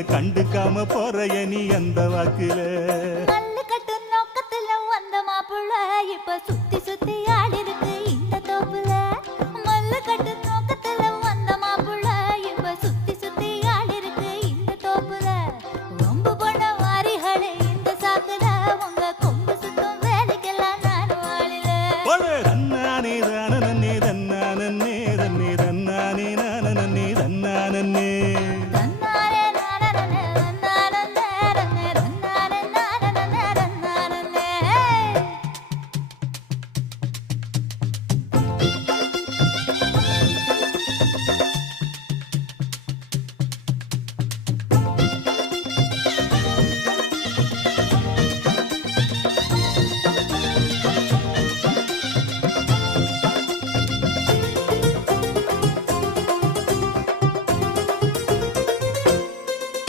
வார்த்தை கண்டுக்காம போறைய நீ அந்த வாக்குல கல்லு கட்டு நோக்கத்துல வந்த மாப்பிள்ள இப்ப சுத்தி சுத்தி